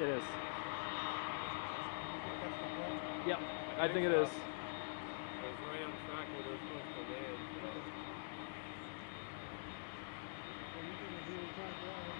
It is. That's the plane. Yep, I think it is. It was right on track where they're supposed to land, so. Well, you can review the track live.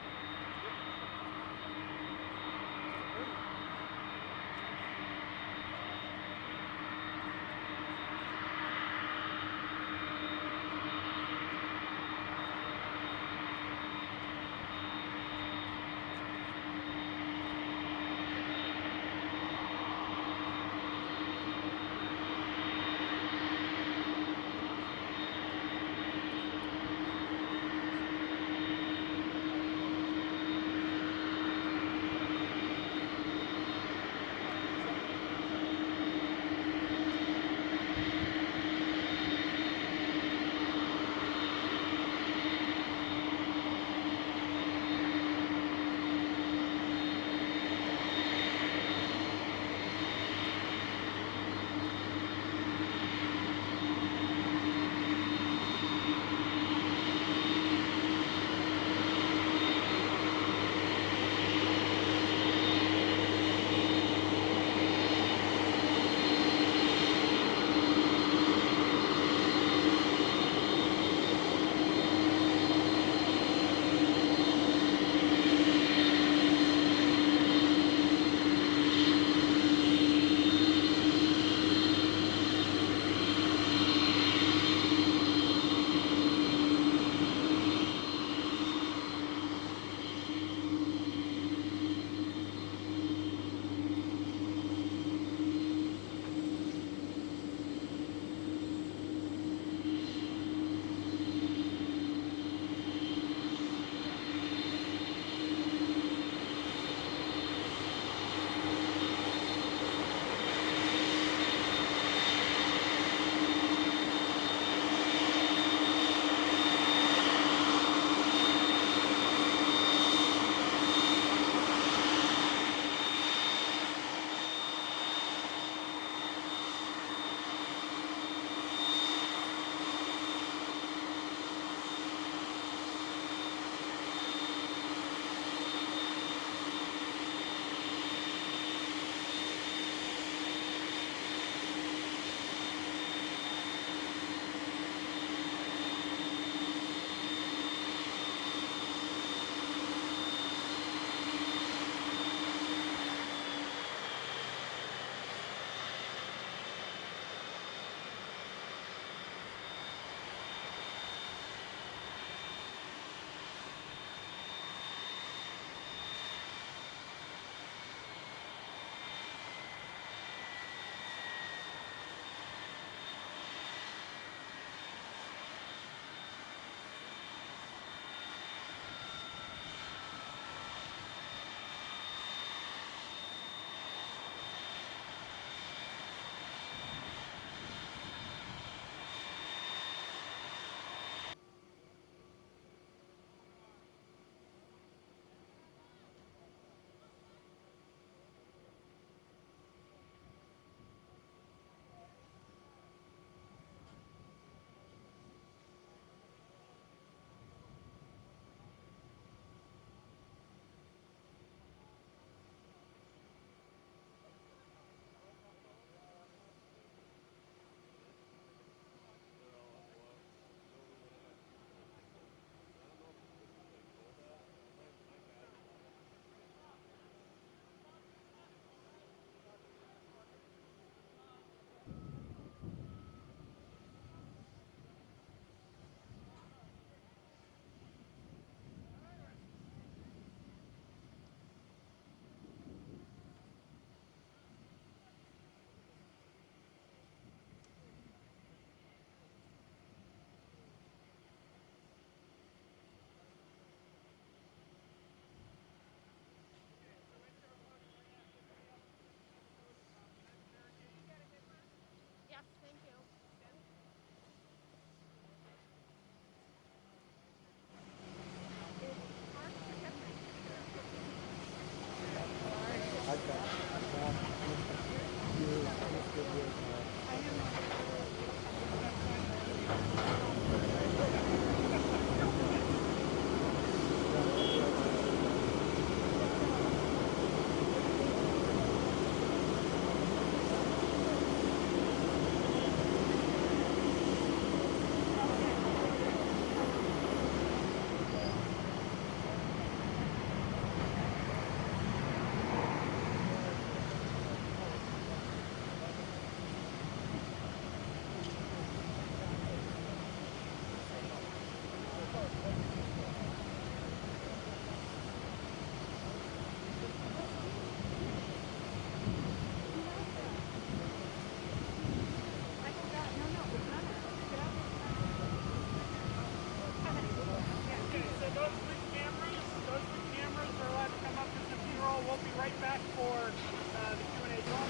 right back for the Q&A talk.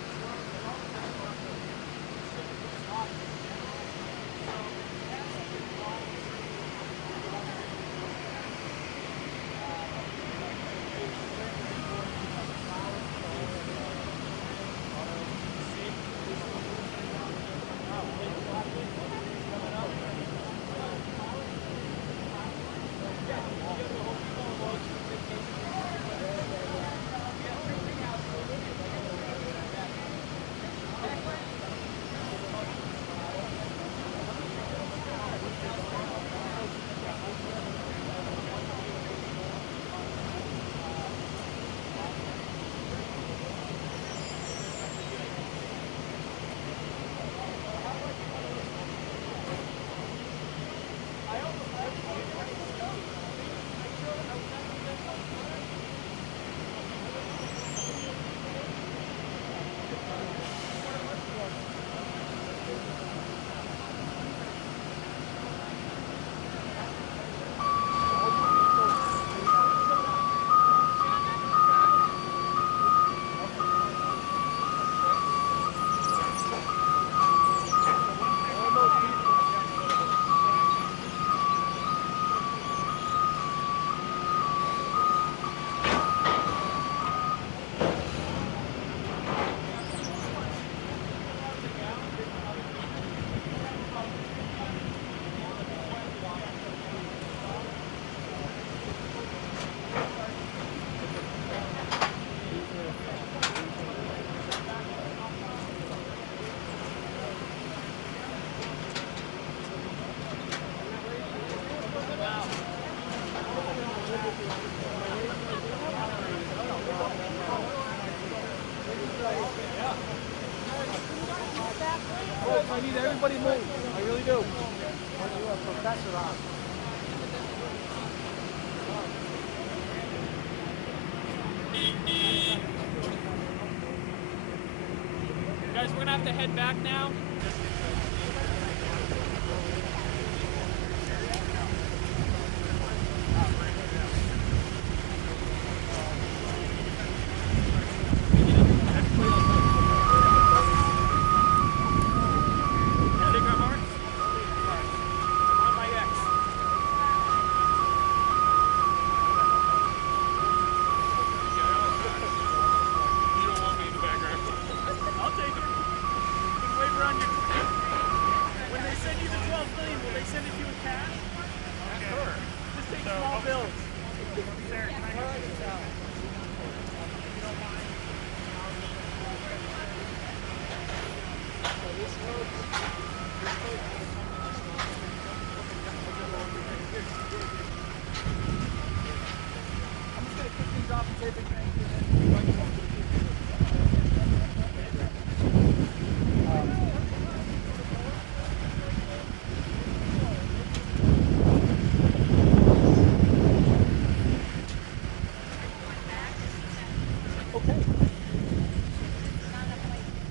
I need everybody move. I really do. You're a professor on. Guys, we're gonna have to head back now.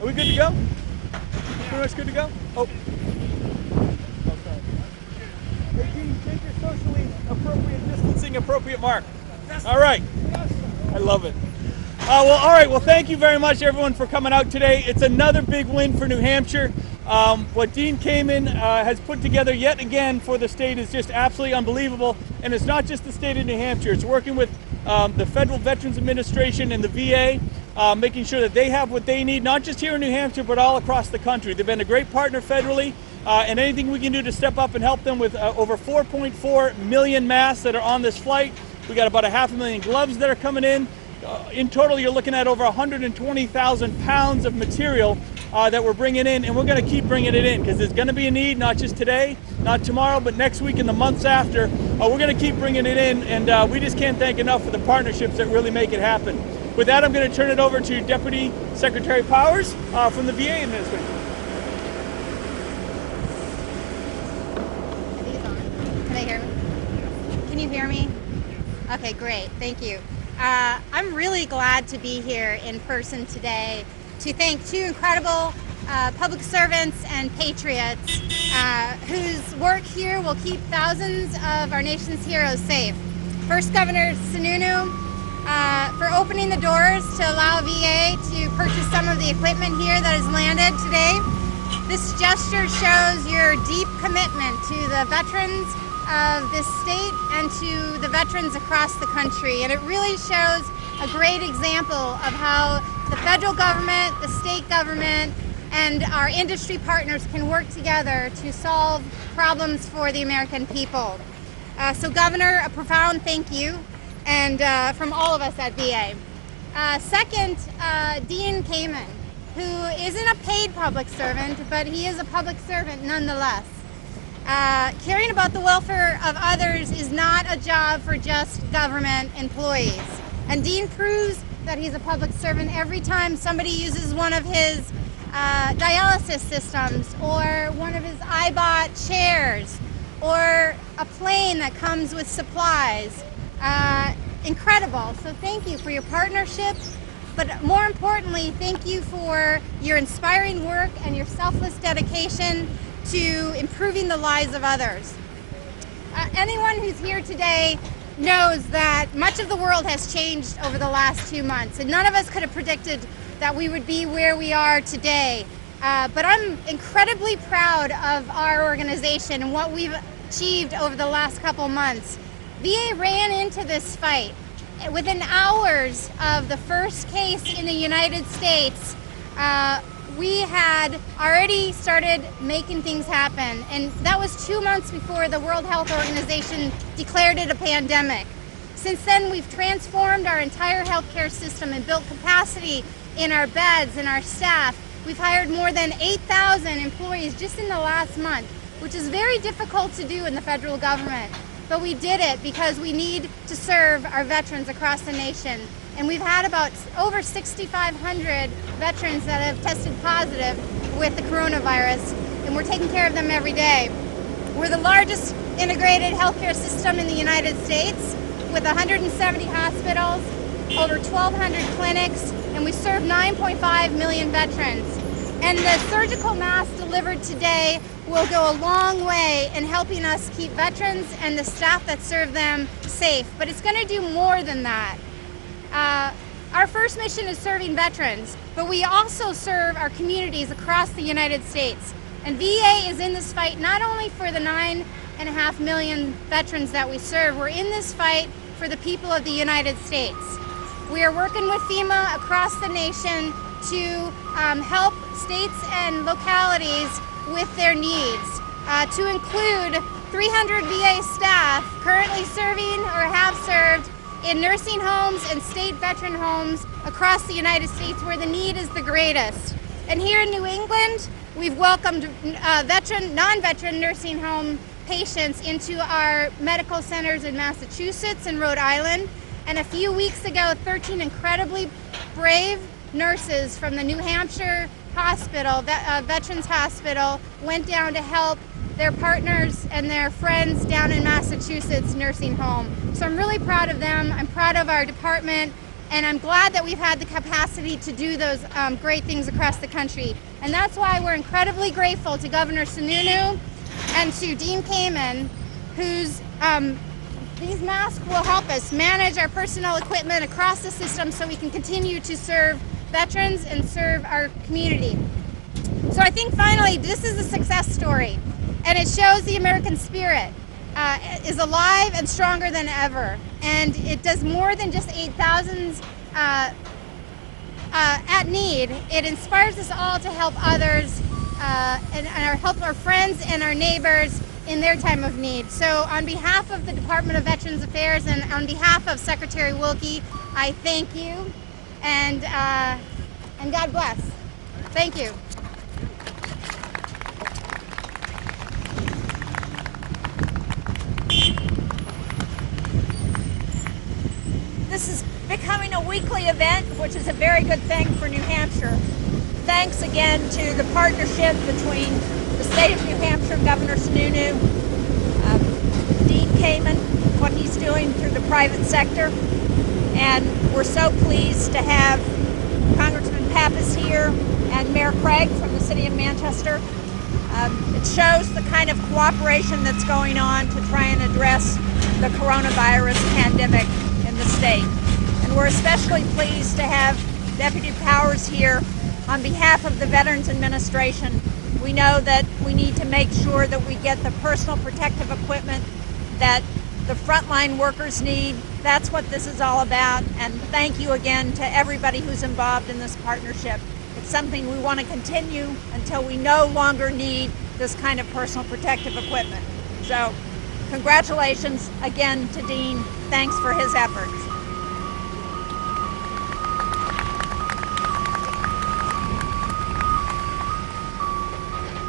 Are we good to go? Pretty much good to go? Oh. Hey, Dean, take your socially appropriate distancing appropriate mark. All right. I love it. Well, all right. Well, thank you very much, everyone, for coming out today. It's another big win for New Hampshire. What Dean Kamen has put together yet again for the state is just absolutely unbelievable. And it's not just the state of New Hampshire. It's working with the Federal Veterans Administration and the VA, making sure that they have what they need, not just here in New Hampshire, but all across the country. They've been a great partner federally, and anything we can do to step up and help them with over 4.4 million masks that are on this flight. We got about 500,000 gloves that are coming in. In total, you're looking at over 120,000 pounds of material that we're bringing in, and we're going to keep bringing it in because there's going to be a need, not just today, not tomorrow, but next week and the months after. We're going to keep bringing it in, and we just can't thank enough for the partnerships that really make it happen. With that, I'm going to turn it over to Deputy Secretary Powers from the VA administration. Can they hear me? Can you hear me? Okay, great. Thank you. I'm really glad to be here in person today to thank two incredible public servants and patriots whose work here will keep thousands of our nation's heroes safe. First, Governor Sununu, for opening the doors to allow VA to purchase some of the equipment here that has landed today. This gesture shows your deep commitment to the veterans of this state and to the veterans across the country. And it really shows a great example of how the federal government, the state government, and our industry partners can work together to solve problems for the American people. So Governor, a profound thank you, and from all of us at VA. Second, Dean Kamen, who isn't a paid public servant, but he is a public servant nonetheless. Caring about the welfare of others is not a job for just government employees. And Dean proves that he's a public servant every time somebody uses one of his dialysis systems, or one of his iBot chairs, or a plane that comes with supplies. Incredible. So thank you for your partnership, but more importantly, thank you for your inspiring work and your selfless dedication to improving the lives of others. Anyone who's here today knows that much of the world has changed over the last 2 months, and none of us could have predicted that we would be where we are today. But I'm incredibly proud of our organization and what we've achieved over the last couple months. VA ran into this fight. Within hours of the first case in the United States, we had already started making things happen. And that was 2 months before the World Health Organization declared it a pandemic. Since then, we've transformed our entire healthcare system and built capacity in our beds and our staff. We've hired more than 8,000 employees just in the last month, which is very difficult to do in the federal government. But we did it because we need to serve our veterans across the nation. And we've had about over 6,500 veterans that have tested positive with the coronavirus, and we're taking care of them every day. We're the largest integrated healthcare system in the United States, with 170 hospitals, over 1,200 clinics, and we serve 9.5 million veterans. And the surgical masks delivered today will go a long way in helping us keep veterans and the staff that serve them safe. But it's going to do more than that. Our first mission is serving veterans, but we also serve our communities across the United States. And VA is in this fight not only for the 9.5 million veterans that we serve, we're in this fight for the people of the United States. We are working with FEMA across the nation to help states and localities with their needs, to include 300 VA staff currently serving or have served in nursing homes and state veteran homes across the United States where the need is the greatest. And here in New England, we've welcomed non-veteran nursing home patients into our medical centers in Massachusetts and Rhode Island. And a few weeks ago, 13 incredibly brave nurses from the New Hampshire Hospital, Veterans Hospital, went down to help their partners and their friends down in Massachusetts nursing home. So I'm really proud of them. I'm proud of our department, and I'm glad that we've had the capacity to do those great things across the country. And that's why we're incredibly grateful to Governor Sununu and to Dean Kamen, whose these masks will help us manage our personal equipment across the system so we can continue to serve veterans and serve our community. So I think finally this is a success story, and it shows the American spirit is alive and stronger than ever, and it does more than just aid thousands at need. It inspires us all to help others and help our friends and our neighbors in their time of need. So on behalf of the Department of Veterans Affairs and on behalf of Secretary Wilkie, I thank you, and God bless. Thank you. This is becoming a weekly event, which is a very good thing for New Hampshire. Thanks again to the partnership between the state of New Hampshire, Governor Sununu, Dean Kamen, what he's doing through the private sector. And we're so pleased to have Congressman Pappas here and Mayor Craig from the city of Manchester. It shows the kind of cooperation that's going on to try and address the coronavirus pandemic in the state. And we're especially pleased to have Deputy Powers here on behalf of the Veterans Administration. We know that we need to make sure that we get the personal protective equipment that the frontline workers need. That's what this is all about. And thank you again to everybody who's involved in this partnership. It's something we want to continue until we no longer need this kind of personal protective equipment. So congratulations again to Dean. Thanks for his efforts.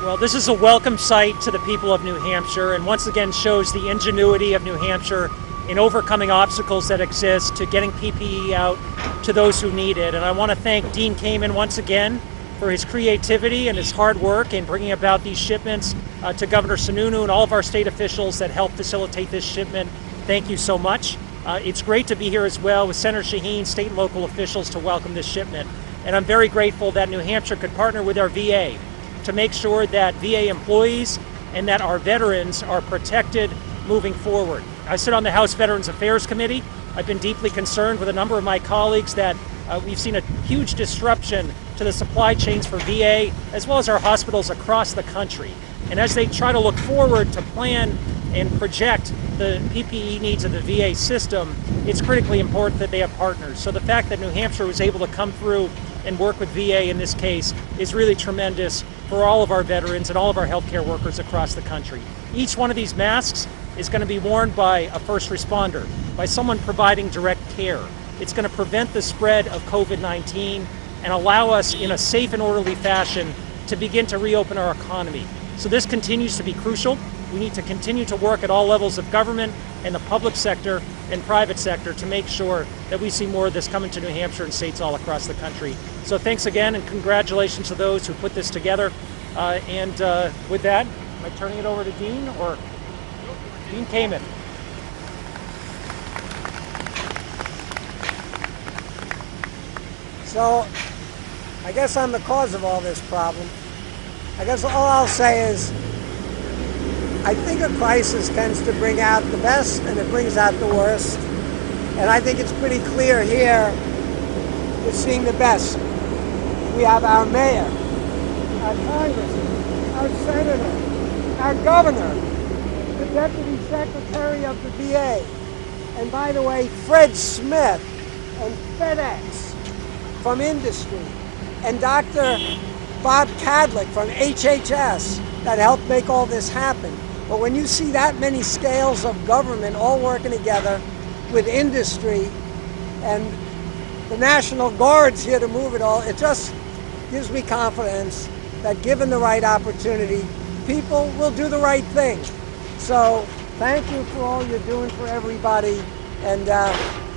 Well, this is a welcome sight to the people of New Hampshire, and once again shows the ingenuity of New Hampshire in overcoming obstacles that exist to getting PPE out to those who need it. And I want to thank Dean Kamen once again for his creativity and his hard work in bringing about these shipments to Governor Sununu and all of our state officials that helped facilitate this shipment. Thank you so much. It's great to be here as well with Senator Shaheen, state and local officials to welcome this shipment. And I'm very grateful that New Hampshire could partner with our VA to make sure that VA employees and that our veterans are protected moving forward. I sit on the House Veterans Affairs Committee. I've been deeply concerned with a number of my colleagues that we've seen a huge disruption to the supply chains for VA as well as our hospitals across the country. And as they try to look forward to plan and project the PPE needs of the VA system, it's critically important that they have partners. So the fact that New Hampshire was able to come through and work with VA in this case is really tremendous for all of our veterans and all of our healthcare workers across the country. Each one of these masks is going to be worn by a first responder, by someone providing direct care. It's going to prevent the spread of COVID-19 and allow us in a safe and orderly fashion to begin to reopen our economy. So this continues to be crucial. We need to continue to work at all levels of government and the public sector and private sector to make sure that we see more of this coming to New Hampshire and states all across the country. So thanks again and congratulations to those who put this together. With that, am I turning it over to Dean or Dean Kamen? So, I guess I'm the cause of all this problem. I guess all I'll say is, I think a crisis tends to bring out the best and it brings out the worst. And I think it's pretty clear here we're seeing the best. We have our mayor, our congressman, our senator, our governor, the deputy secretary of the VA, and by the way, Fred Smith and FedEx from industry, and Dr. Bob Cadlick from HHS that helped make all this happen. But when you see that many scales of government all working together with industry and the National Guard's here to move it all, it just gives me confidence that given the right opportunity, people will do the right thing. So thank you for all you're doing for everybody, and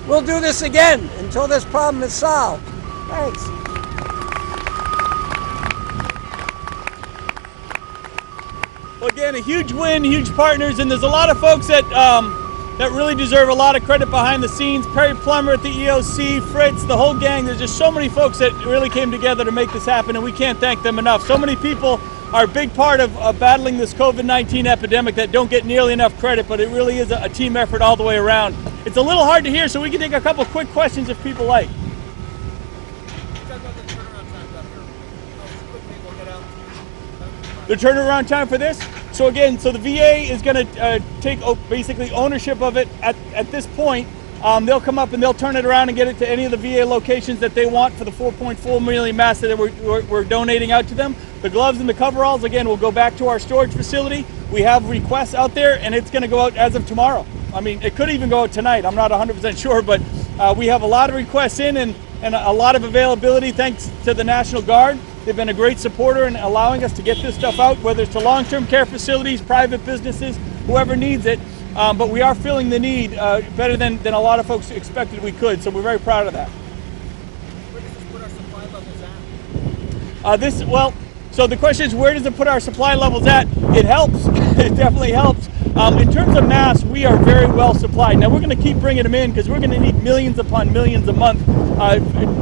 we'll do this again until this problem is solved. Thanks. Well, again, a huge win, huge partners, and there's a lot of folks that that really deserve a lot of credit behind the scenes. Perry Plummer at the EOC, Fritz, the whole gang. There's just so many folks that really came together to make this happen, and we can't thank them enough. So many people are a big part of battling this COVID-19 epidemic that don't get nearly enough credit, but it really is a team effort all the way around. It's a little hard to hear, so we can take a couple quick questions if people like. The turnaround time for this? So again, the VA is going to take basically ownership of it at this point. They'll come up and they'll turn it around and get it to any of the VA locations that they want for the 4.4 million masks that we're donating out to them. The gloves and the coveralls, again, will go back to our storage facility. We have requests out there, and it's going to go out as of tomorrow. I mean, it could even go out tonight. I'm not 100% sure, but we have a lot of requests in and a lot of availability thanks to the National Guard. They've been a great supporter in allowing us to get this stuff out, whether it's to long-term care facilities, private businesses, whoever needs it. But we are filling the need better than a lot of folks expected we could, so we're very proud of that. Where does this put our supply levels at? So the question is, where does it put our supply levels at? It helps. it definitely helps. In terms of masks, we are very well supplied. Now we're going to keep bringing them in because we're going to need millions upon millions a month,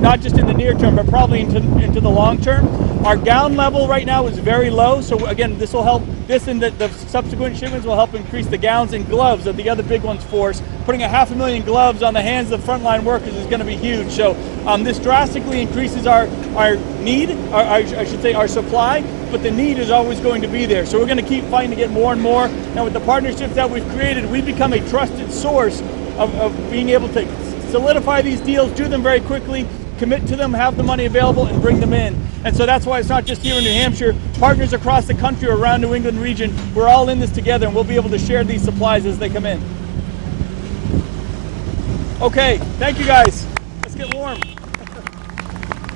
not just in the near term, but probably into the long term. Our gown level right now is very low, so again, this will help. This and the subsequent shipments will help increase the gowns and gloves are the other big ones for us. Putting 500,000 gloves on the hands of frontline workers is going to be huge. So this drastically increases our need, I should say our supply, but the need is always going to be there. So we're going to keep fighting to get more and more. And with the partnerships that we've created, we become a trusted source of being able to solidify these deals, do them very quickly, commit to them, have the money available, and bring them in. And so that's why it's not just here in New Hampshire. Partners across the country, around New England region, we're all in this together, and we'll be able to share these supplies as they come in. Okay, thank you guys. Let's get warm.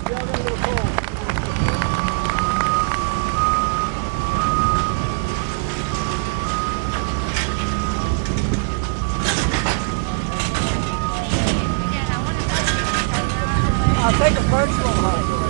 We all got a little cold. I'll take a virtual hug.